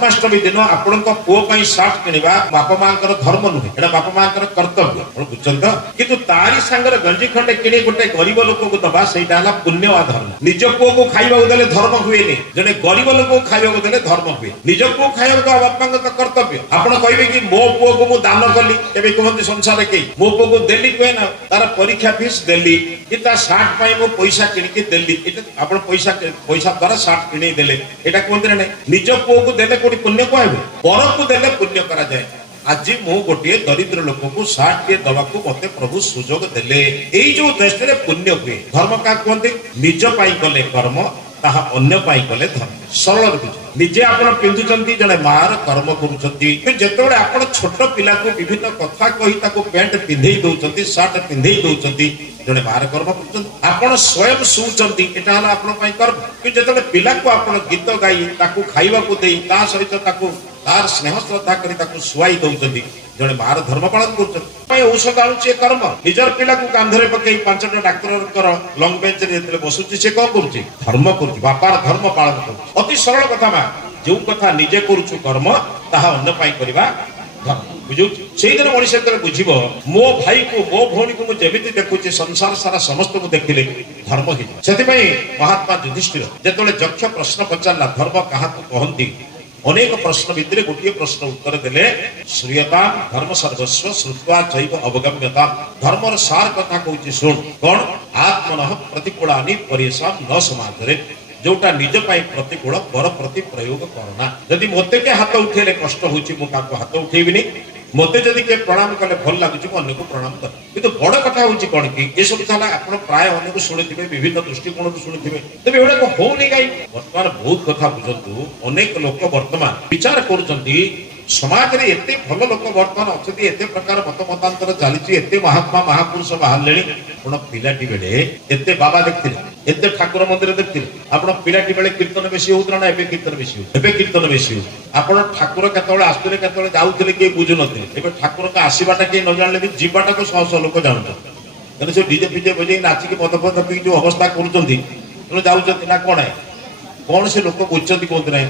प्रथमाष्टमी दिन आपण पुओ सार्ट किणवा बापा माँ धर्म नुहे एटा बापा माँ कर्तव्य बुझुन किंतु तारी सांगर गंजी खंडे किणी गोटे गरीब लोक को दबा सेटा पुण्य वा धर्म निज पुओ को खाइबा देले धर्म हुए जने गरीब लोक को खाइबा देले धर्म हुए निज पुओ खाइबा तो बापा माँ कर्तव्य आपण कहबे कि मो पुओ को मु दान कली एबे कहंती संसार के मो पुओ को देली कहे ना तार परीक्षा फीस देली कि ता सार्ट पाई मो पैसा किणकी देली एटा आपण पैसा द्वारा सार्ट किणी देले एटा कहंती ना निज पुओ को देले कोडी पुण्य कहबे पर को देले पुण्य करा जाए आज मु गोटे दरिद्र लोक को सार्ट के दवा को मते प्रभु सुजोग देले एई जो देश रे पुण्य हुए धर्म का कहंती निज पाई कले कर्म ताहा अन्य पाई कले धर्म सरल बुझ निजे आपण पिंधुचंती जने मार कर्म करूचंती जेतेबेले आपण छोट पिला को विभिन्न कथा कहि ताको पैंट पिंधेई दउचंती सार्ट पिंधेई दउचंती जने मार कर्म करूचंती आपण स्वयं सुचंती एटा हला आपण पाई कर्म कि जेतेबेले पिला को आपण गीत गाई ताको खाइबा को देई ता सहित ताको तार स्नेह श्रद्धा करी ताको सुवाई दउचंती जने मार धर्म पालन करूचंती औषध आनुचे कर्म निजर पिला को कांधरे पकई पांचटा डाक्टर लंग बेंच रे जेतेबेले बसुची से कोन करूची धर्म करूची बापार धर्म पालन करूची अति सरल कथा मा जो कथा निजे करूछु कर्म ताहा अन्य पाई करबा धर्म बुझु सेही दिन मनुष्य तरे बुझिबो मो भाई को मो भौणी को जेमिति देखुची संसार सारा समस्त को देखिले धर्म हि सेति पई महात्मा युधिष्ठिर जेतले यक्ष प्रश्न पचारला धर्म कहा को कहंती अनेक प्रश्न भितर गोटे प्रश्न उत्तर देले श्रूयता धर्म सर्वस्व श्रुत्वा चैव अवगम्यता धर्मर सार कथा कहूची सुन कोन आत्मनः प्रतिकूलानि परेशान न समाजरे जोटा निज पाई प्रतिकूल पर प्रति प्रयोग करना यदि मते के हाथ उठेले कष्ट होची मु काको हाथ उठेबिनी मते जदि के प्रणाम कले भल लागुची मु अन्य को प्रणाम कर किंतु बड़ कथा होची कोन कि ए सब थाला आपण प्राय अन्य को सुनिथिबे विभिन्न दृष्टिकोण को सुनिथिबे तबे एडा को होनी गाई वर्तमान बहुत कथा बुझंतु अनेक लोक वर्तमान विचार करूचंती समाज रे एते भल लोक वर्तमान अछती एते प्रकार मत मतांतर चलीची एते महात्मा महापुरुष बाहरलेनी कोन पिलाटी बेले एते बाबा देखथिले एते ठाकुर मंदिर देखथिले आपण पिलाटी बेले कीर्तन बेसी होउतरा ना एबे कीर्तन बेसी हो एबे कीर्तन बेसी हो आपण ठाकुर केतळे आस्तले केतळे जाउतले के बुझु नथिले एबे ठाकुर का आसीबाटा के न जानले भी जीवाटा को सौ सौ लोक जानत तने से डीजे पीजे बजे नाची के पद पद पी जो अवस्था करूचंती तने जाउचंती ना कोन है कौन से लोक बुझचंती कोन नाही